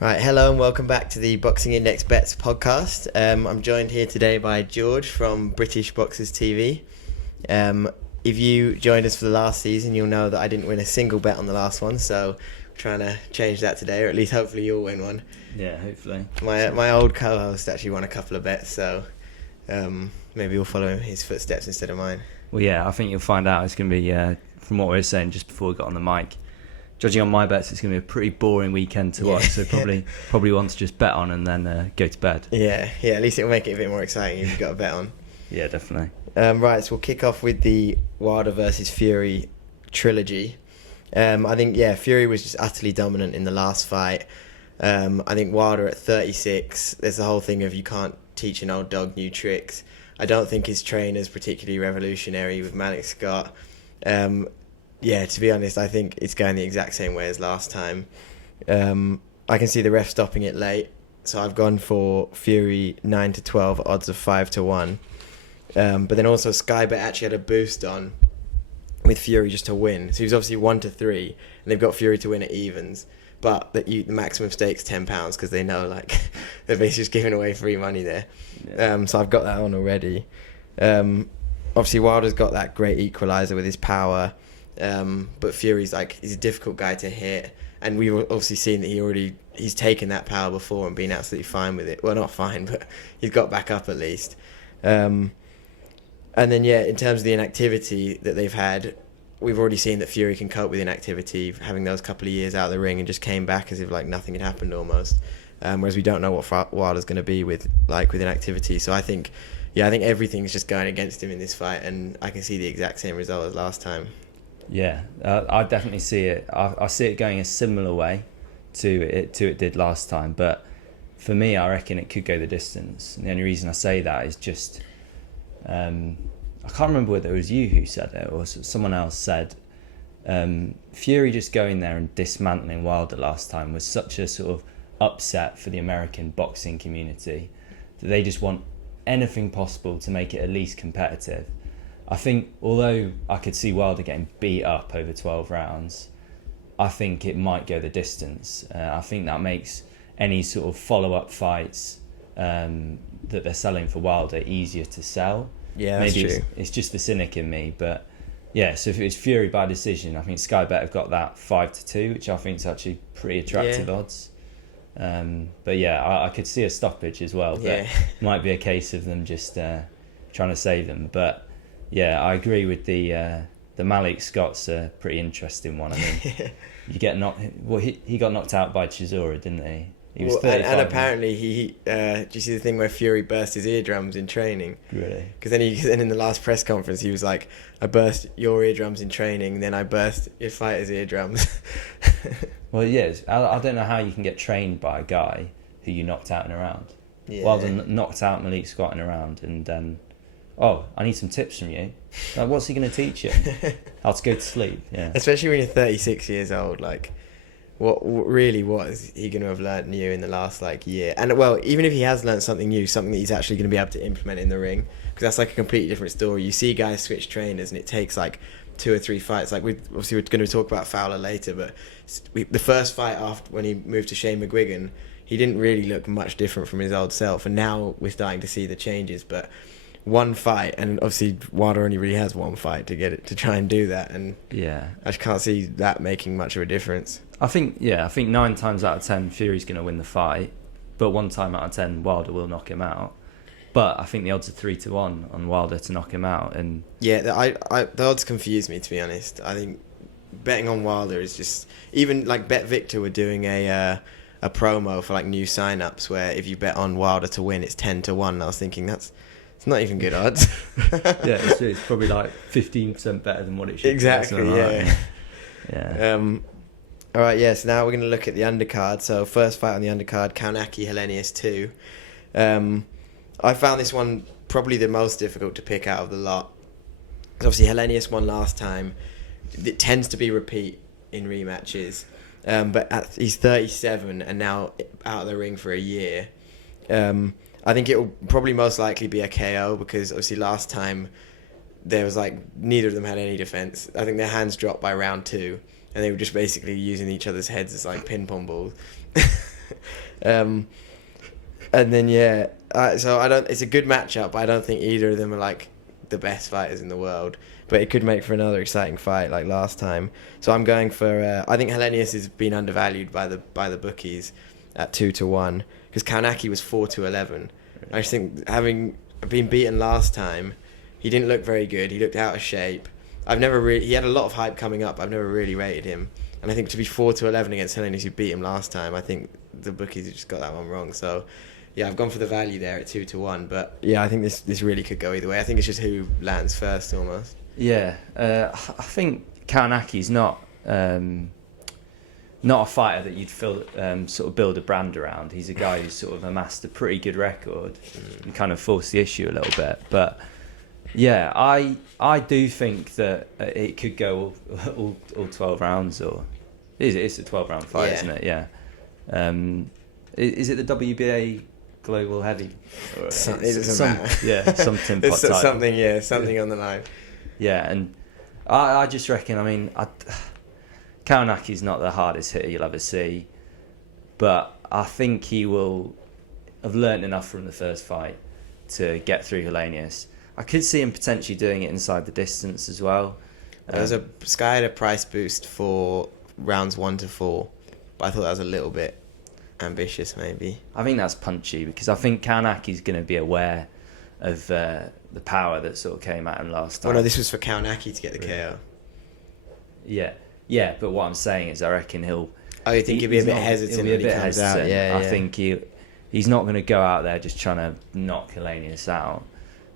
Right, hello and welcome back to the Boxing Index Bets podcast. I'm joined here today by George from British Boxers TV. If you joined us for the last season, you'll know that I didn't win a single bet on the last one, so we're trying to change that today, or at least hopefully you'll win one. Yeah, hopefully. My old co-host actually won a couple of bets, so maybe we'll follow his footsteps instead of mine. Well, yeah, I think you'll find out it's going to be, from what we were saying just before we got on the mic, judging on my bets, it's going to be a pretty boring weekend to watch, so probably want to just bet on and then go to bed. Yeah, at least it'll make it a bit more exciting if you've got a bet on. Yeah, definitely. Right, so we'll kick off with the Wilder versus Fury trilogy. I think, Fury was just utterly dominant in the last fight. I think Wilder at 36, there's the whole thing of you can't teach an old dog new tricks. I don't think his trainer's particularly revolutionary with Malik Scott. To be honest, I think it's going the exact same way as last time. I can see the ref stopping it late, so I've gone for Fury 9-12, odds of 5-1. But then also Sky Bet actually had a boost on with Fury just to win. So he was obviously 1-3, and they've got Fury to win at evens. But the maximum stake's £10 because they know they're basically just giving away free money there. Yeah. So I've got that on already. Obviously Wilder's got that great equaliser with his power. But Fury's he's a difficult guy to hit, and we've obviously seen that he's taken that power before and been absolutely fine with it. Well, not fine, but he's got back up at least. And then in terms of the inactivity that they've had, we've already seen that Fury can cope with inactivity, having those couple of years out of the ring and just came back as if nothing had happened almost. Whereas we don't know what Wilder's going to be with inactivity. So I think everything's just going against him in this fight, and I can see the exact same result as last time. Yeah, I definitely see it. I see it going a similar way to it did last time. But for me, I reckon it could go the distance. And the only reason I say that is just, I can't remember whether it was you who said it or someone else said, Fury just going there and dismantling Wilder last time was such a sort of upset for the American boxing community that they just want anything possible to make it at least competitive. I think, although I could see Wilder getting beat up over 12 rounds, I think it might go the distance. I think that makes any sort of follow-up fights that they're selling for Wilder easier to sell. Yeah, that's Maybe true. It's just the cynic in me, but yeah. So if it was Fury by decision, I think Sky Bet have got that 5-2, which I think is actually pretty attractive odds. But I could see a stoppage as well. But it might be a case of them just trying to save them, but. Yeah, I agree with the Malik Scott's a pretty interesting one. I mean, you get knocked. Well, he got knocked out by Chisora, didn't he? He was 35. And apparently he. Do you see the thing where Fury burst his eardrums in training? Really? Because then in the last press conference he was like, "I burst your eardrums in training, then I burst your fighter's eardrums." Well, yes. I don't know how you can get trained by a guy who you knocked out in a round. Yeah. Wilder knocked out Malik Scott in a round, and then. Oh, I need some tips from you. What's he going to teach you? How to go to sleep? Yeah. Especially when you're 36 years old. What is he going to have learnt new in the last year? And even if he has learnt something new, something that he's actually going to be able to implement in the ring, because that's a completely different story. You see guys switch trainers, and it takes 2 or 3 fights. We're going to talk about Fowler later, but the first fight after when he moved to Shane McGuigan, he didn't really look much different from his old self, and now we're starting to see the changes, but. One fight, and obviously Wilder only really has one fight to try and do that, and I just can't see that making much of a difference. I think 9 times out of 10 Fury's going to win the fight, but 1 time out of 10 Wilder will knock him out. But I think the odds are 3-1 on Wilder to knock him out, and the odds confuse me, to be honest. I think betting on Wilder is just even Bet Victor were doing a promo for new sign-ups where if you bet on Wilder to win, it's 10-1. And I was thinking it's not even good odds. Yeah, it's probably 15% better than what it should exactly, be. Exactly, yeah. All right, so now we're going to look at the undercard. So first fight on the undercard, Kaunaki Helenius 2. I found this one probably the most difficult to pick out of the lot. Obviously, Helenius won last time. It tends to be repeat in rematches. But he's 37 and now out of the ring for a year. I think it will probably most likely be a KO because obviously last time there was neither of them had any defense. I think their hands dropped by round 2 and they were just basically using each other's heads as ping pong balls. And then so I don't. It's a good matchup, but I don't think either of them are like the best fighters in the world. But it could make for another exciting fight like last time. So I'm going for. I think Hellenius has been undervalued by the bookies at 2-1 because Kaunaki was 4-11. I just think having been beaten last time, he didn't look very good. He looked out of shape. He had a lot of hype coming up. I've never really rated him, and I think to be 4-11 against Hellenius, who beat him last time, I think the bookies have just got that one wrong. So. Yeah, I've gone for the value there at 2-1, but yeah, I think this really could go either way. I think it's just who lands first almost. Yeah, I think Kaunaki's not a fighter that you'd feel sort of build a brand around. He's a guy who's sort of amassed a pretty good record and kind of forced the issue a little bit. But yeah, I do think that it could go all 12 rounds, or it's a 12-round fight, isn't it? Yeah. Is it the WBA Global Heavy? It doesn't matter. Yeah, some tin pot title. Something on the line. Yeah, and I just reckon, Kaunaki's not the hardest hitter you'll ever see, but I think he will have learnt enough from the first fight to get through Hellenius. I could see him potentially doing it inside the distance as well. Sky had a price boost for rounds 1-4, but I thought that was a little bit ambitious maybe. I think that's punchy because I think Kaunaki's going to be aware of the power that sort of came at him last time. Well, no, this was for Kaunaki to get the KO. Yeah, but what I'm saying is I reckon he'll... Oh, you think he'll be a bit hesitant when he comes out? Yeah. I think he's not going to go out there just trying to knock Hellenius out.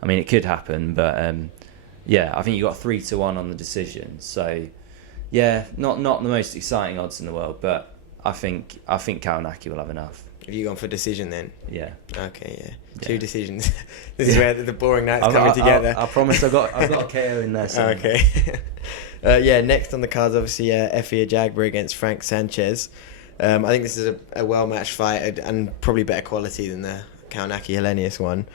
I mean, it could happen, but I think you got 3-1 on the decision. So, yeah, not the most exciting odds in the world, but I think Kaunaki will have enough. Have you gone for decision then? Yeah. Okay, yeah. 2 decisions. This is where the boring nights coming together. I promise I've got a KO in there. So. Okay. Next on the cards, obviously, Effie Jaguar against Frank Sanchez. I think this is a well-matched fight and probably better quality than the Kaunaki Hellenius one.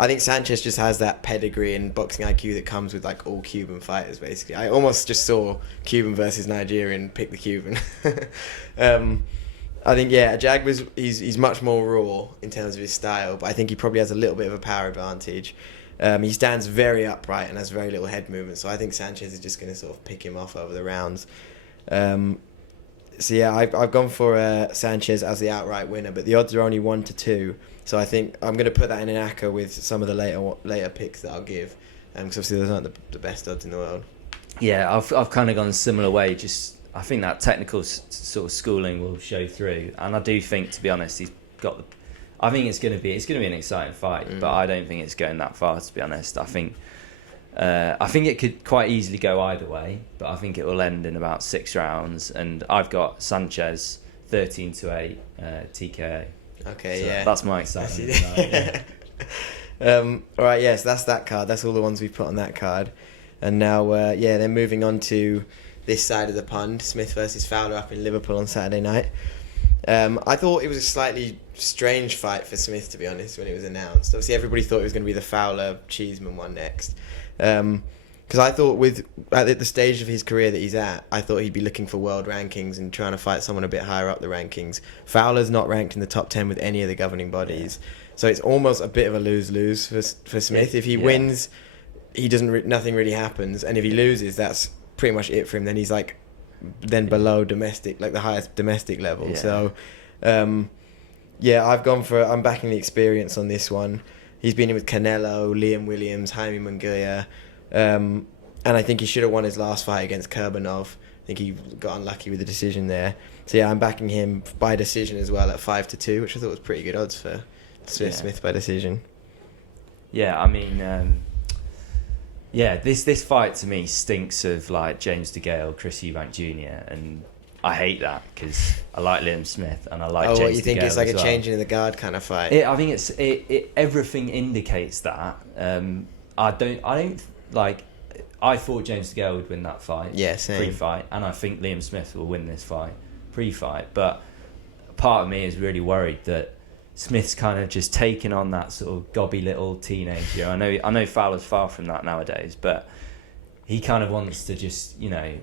I think Sanchez just has that pedigree and boxing IQ that comes with like all Cuban fighters, basically. I almost just saw Cuban versus Nigerian, pick the Cuban. I think, Jaguar's he's much more raw in terms of his style, but I think he probably has a little bit of a power advantage. He stands very upright and has very little head movement, so I think Sanchez is just going to sort of pick him off over the rounds. I've gone for Sanchez as the outright winner, but the odds are only 1-2. So I think I'm going to put that in an acca with some of the later picks that I'll give, because obviously those aren't the best odds in the world. Yeah, I've kind of gone a similar way. Just I think that technical sort of schooling will show through, and I do think, to be honest, he's got the. I think it's going to be an exciting fight, but I don't think it's going that far. To be honest, I think it could quite easily go either way, but I think it will end in about 6 rounds, and I've got Sanchez 13-8 TKO. Okay, so yeah. That's my excitement. All right, yes, that's that card. That's all the ones we've put on that card. And now, they're moving on to this side of the pond, Smith versus Fowler up in Liverpool on Saturday night. I thought it was a slightly strange fight for Smith, to be honest, when it was announced. Obviously, everybody thought it was going to be the Fowler Cheeseman one next. Because I thought at the stage of his career that he's at, I thought he'd be looking for world rankings and trying to fight someone a bit higher up the rankings. Fowler's not ranked in the top 10 with any of the governing bodies. So it's almost a bit of a lose-lose for Smith. If he wins, nothing really happens. And if he loses, that's pretty much it for him. Then he's below domestic, like the highest domestic level. So, I'm backing the experience on this one. He's been in with Canelo, Liam Williams, Jaime Munguia. And I think he should have won his last fight against Kurbanov. I think he got unlucky with the decision there. So I'm backing him by decision as well at 5-2, which I thought was pretty good odds for Smith by decision. Yeah, I mean, this fight to me stinks of like James DeGale, Chris Eubank Jr. and I hate that because I like Liam Smith and I like James DeGale. Oh, you think it's like a well. changing of the guard kind of fight? I think it everything indicates that. I don't like. I thought James DeGale would win that fight. Yeah, same. Pre-fight, and I think Liam Smith will win this fight pre-fight. But part of me is really worried that Smith's kind of just taken on that sort of gobby little teenager. I know Fowler's far from that nowadays, but he kind of wants to just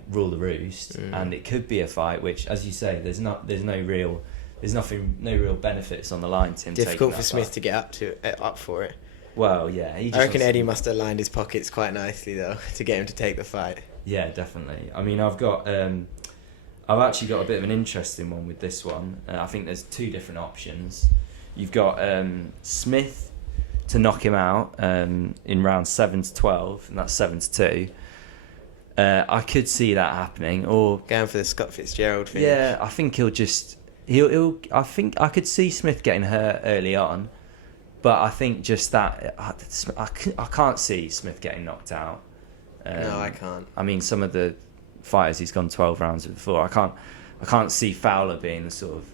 rule the roost, and it could be a fight which, as you say, there's no there's no real benefits on the line to him. Difficult for taking Smith that to get up for it. Well, yeah. He just I reckon wants Eddie to- must have lined his pockets quite nicely though to get him to take the fight. Yeah, definitely. I mean, I've actually got a bit of an interesting one with this one. I think there's two different options. You've got Smith to knock him out in round 7 to 12, and that's 7 to 2. I could see that happening, or Going for the Scott Fitzgerald finish. yeah, I think he'll. I think I could see Smith getting hurt early on, but I think just that I can't see Smith getting knocked out. No, I can't. I mean, some of the fighters he's gone 12 rounds with before. I can't see Fowler being the sort of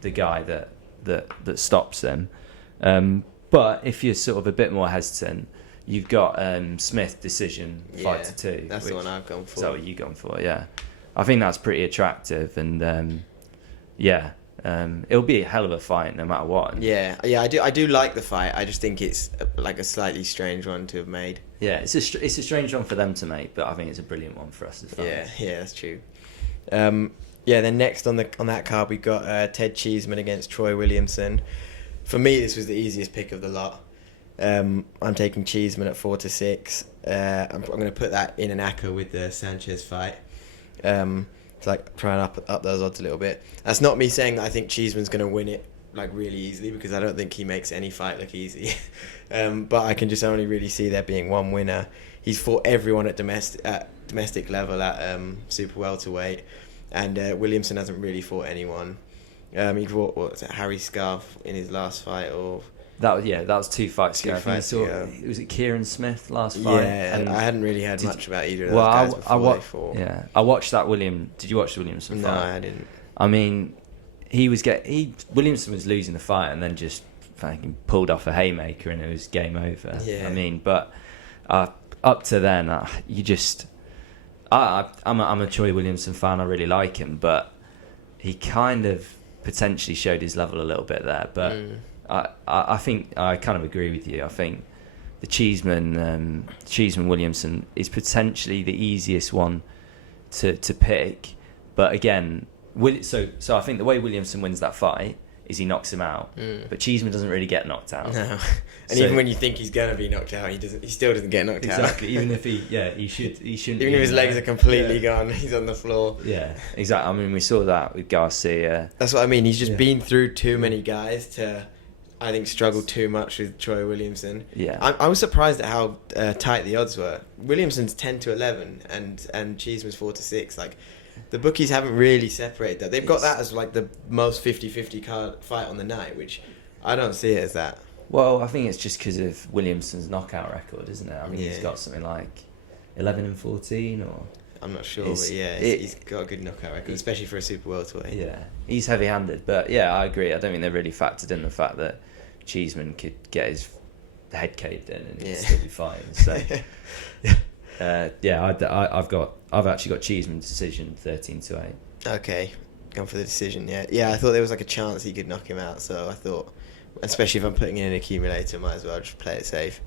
the guy that stops them. But if you're sort of a bit more hesitant, you've got Smith decision 5 to 2. That's the one I've gone for. Is that what you gone for? Yeah, I think that's pretty attractive, and it'll be a hell of a fight no matter what. Yeah, I do like the fight. I just think it's like a slightly strange one to have made. Yeah, it's a strange one for them to make, but I think it's a brilliant one for us as fans. Yeah, that's true. Then next on that card we got Ted Cheeseman against Troy Williamson. For me, this was the easiest pick of the lot. I'm taking Cheeseman at 4 to 6. I'm going to put that in an acca with the Sanchez fight. To like try and up those odds a little bit. That's not me saying that I think Cheeseman's going to win it like really easily, because I don't think he makes any fight look easy. But I can just only really see there being one winner. He's fought everyone at domestic level at super welterweight, and Williamson hasn't really fought anyone. He fought Harry Scarf in his last fight, or that was 2 fights ago. Was it Kieran Smith last fight? Yeah, and I hadn't really heard much about either of those guys before they fought. Yeah, I watched that Did you watch the Williamson fight? No, I didn't. I mean, Williamson was losing the fight and then just fucking pulled off a haymaker and it was game over. Yeah. I mean, but up to then, I'm a Troy Williamson fan. I really like him, but he kind of potentially showed his level a little bit there. But I think I kind of agree with you. I think the Cheeseman Williamson is potentially the easiest one to pick, but again. So I think the way Williamson wins that fight is he knocks him out, but Cheeseman doesn't really get knocked out. No, and even when you think he's gonna be knocked out, he still doesn't get knocked out. Exactly. Even if he shouldn't. Even if his legs are completely gone, he's on the floor. Yeah, exactly. I mean, we saw that with Garcia. That's what I mean. He's just been through too many guys to, I think, struggle too much with Troy Williamson. Yeah, I was surprised at how tight the odds were. Williamson's 10 to 11, and Cheeseman's 4 to 6. Like, the bookies haven't really separated that. They've got that as like the most 50-50 card fight on the night, which I don't see it as that. Well, I think it's just because of Williamson's knockout record, isn't it? I mean, he's got something like 11-14, or I'm not sure, but he's got a good knockout record, especially for a super welterweight. Yeah, he's heavy-handed, but yeah, I agree. I don't think they really factored in the fact that Cheeseman could get his head caved in and he'd still be fighting. So, I've actually got Cheeseman's decision 13 to 8. Okay, gone for the decision. Yeah. I thought there was like a chance he could knock him out, so I thought, especially if I'm putting in an accumulator, might as well just play it safe.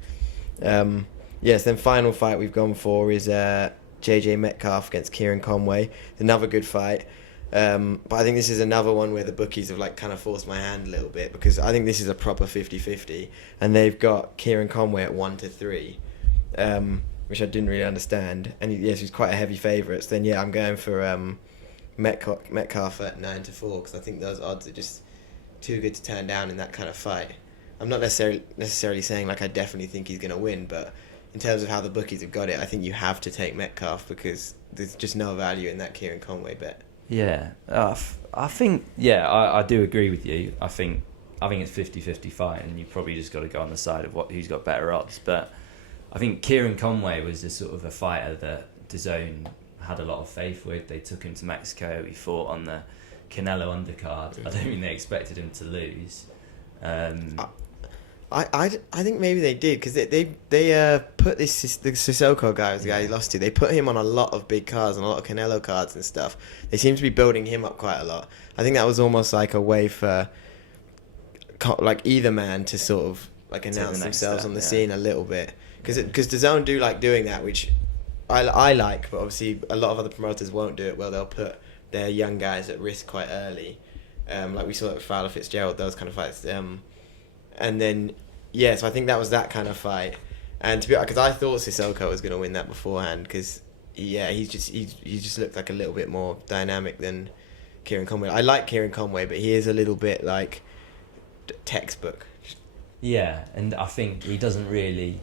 Yes. Then final fight we've gone for is JJ Metcalfe against Kieran Conway. Another good fight. But I think this is another one where the bookies have like kind of forced my hand a little bit, because I think this is a proper 50-50, and they've got Kieran Conway at 1 to 3. Which I didn't really understand, and he's quite a heavy favourite. So then I'm going for Metcalfe at 9 to 4, because I think those odds are just too good to turn down in that kind of fight. I'm not necessarily saying like I definitely think he's going to win, but in terms of how the bookies have got it, I think you have to take Metcalfe, because there's just no value in that Kieran Conway bet. Yeah, I think I do agree with you. I think it's 50-50 fight, and you probably just got to go on the side of who's got better odds, but. I think Kieran Conway was a sort of a fighter that DAZN had a lot of faith with. They took him to Mexico. He fought on the Canelo undercard. I don't think they expected him to lose. I think maybe they did, because they put the Sissoko guy, was the guy he lost to. They put him on a lot of big cards and a lot of Canelo cards and stuff. They seem to be building him up quite a lot. I think that was almost like a way for like either man to sort of like announce themselves on the scene a little bit. Because DAZN do like doing that, which I like, but obviously a lot of other promoters won't do it. Well, they'll put their young guys at risk quite early. Like we saw it with Fowler Fitzgerald, those kind of fights. And then, yeah, so I think that was that kind of fight. And to be honest, because I thought Sissoko was going to win that beforehand, because he just looked like a little bit more dynamic than Kieran Conway. I like Kieran Conway, but he is a little bit like textbook. Yeah, and I think he doesn't really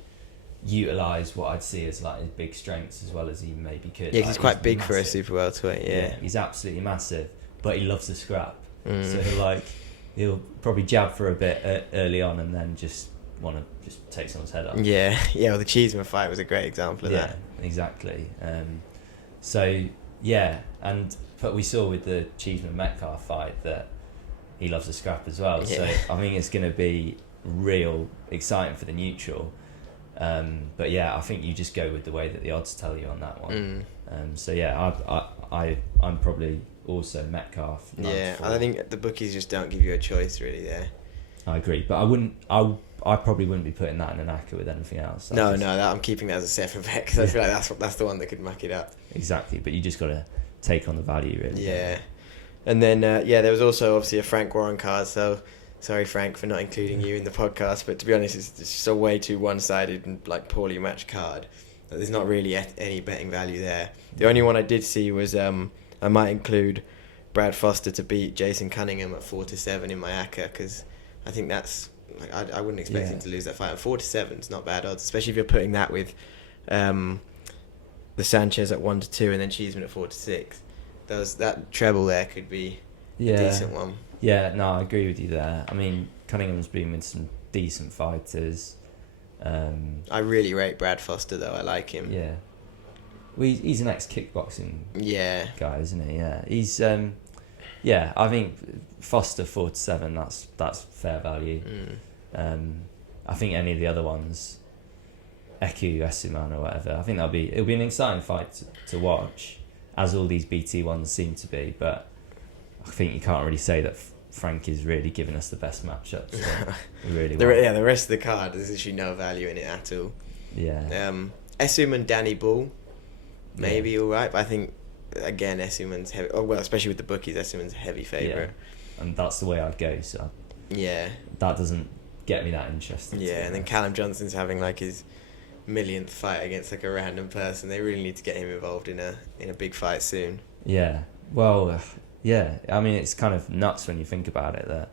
utilise what I'd see as like his big strengths as well as he maybe could. Yeah, 'cause he's quite big massive for a super welterweight. Yeah, he's absolutely massive, but he loves to scrap. Mm. So he'll probably jab for a bit early on and then just want to just take someone's head off. Yeah. Well, the Cheeseman fight was a great example of that. Yeah, exactly. But we saw with the Cheeseman Metcalfe fight that he loves to scrap as well. Yeah. So I think it's going to be real exciting for the neutral. But yeah, I think you just go with the way that the odds tell you on that one. I'm probably also Metcalfe. Yeah, I think the bookies just don't give you a choice really there. I agree, but I probably wouldn't be putting that in an ACCA with anything else. I'm keeping that as a separate bet because I feel like that's the one that could muck it up. Exactly, but you just got to take on the value really. Yeah, and then there was also obviously a Frank Warren card. So sorry, Frank, for not including you in the podcast. But to be honest, it's just a way too one-sided and like poorly matched card. There's not really any betting value there. The only one I did see was I might include Brad Foster to beat Jason Cunningham at 4-7 in my ACCA because I think that's like I wouldn't expect him to lose that fight. And 4-7 is not bad odds, especially if you're putting that with the Sanchez at 1-2 and then Cheeseman at 4-6. That treble there could be a decent one. Yeah, no, I agree with you there. I mean, Cunningham's been with some decent fighters. I really rate Brad Foster though. I like him. Yeah. Well, he's an ex-kickboxing guy, isn't he? Yeah. He's I think Foster 4-7. That's fair value. I think any of the other ones, Eku, Cheeseman or whatever, I think it'll be an exciting fight to watch, as all these BT ones seem to be. But I think you can't really say that Frank is really giving us the best matchups. So really, the rest of the card, there's actually no value in it at all. Yeah. Essum and Danny Bull, maybe all right, but I think again Essuman's heavy. Oh well, especially with the bookies, Essuman's a heavy favourite. Yeah. And that's the way I'd go. So that doesn't get me that interested. Yeah, and then Callum Johnson's having like his millionth fight against like a random person. They really need to get him involved in a big fight soon. Yeah. Well. Yeah, I mean it's kind of nuts when you think about it that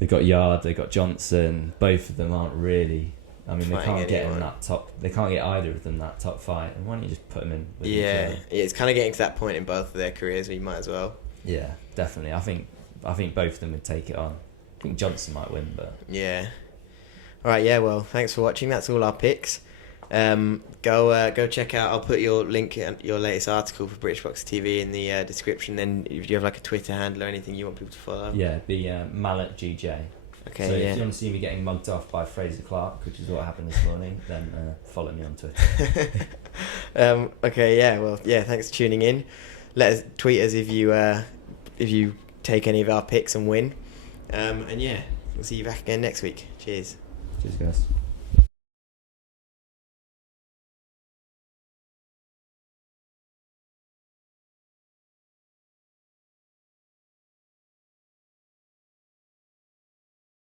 they've got Yard, they've got Johnson. Both of them aren't really. I mean, they can't get in that top. They can't get either of them that top fight. And why don't you just put them in? With each other? It's kind of getting to that point in both of their careers where you might as well. Yeah, definitely. I think both of them would take it on. I think Johnson might win, but yeah. All right. Yeah. Well, thanks for watching. That's all our picks. Go check out. I'll put your link, your latest article for British Box TV in the description. Then if you have like a Twitter handle or anything you want people to follow. Yeah, the Mallet GJ. Okay. So if you want to see me getting mugged off by Fraser Clark, which is what happened this morning, then follow me on Twitter. Okay. Yeah. Well. Yeah. Thanks for tuning in. Tweet us if you take any of our picks and win. And yeah, we'll see you back again next week. Cheers. Cheers, guys.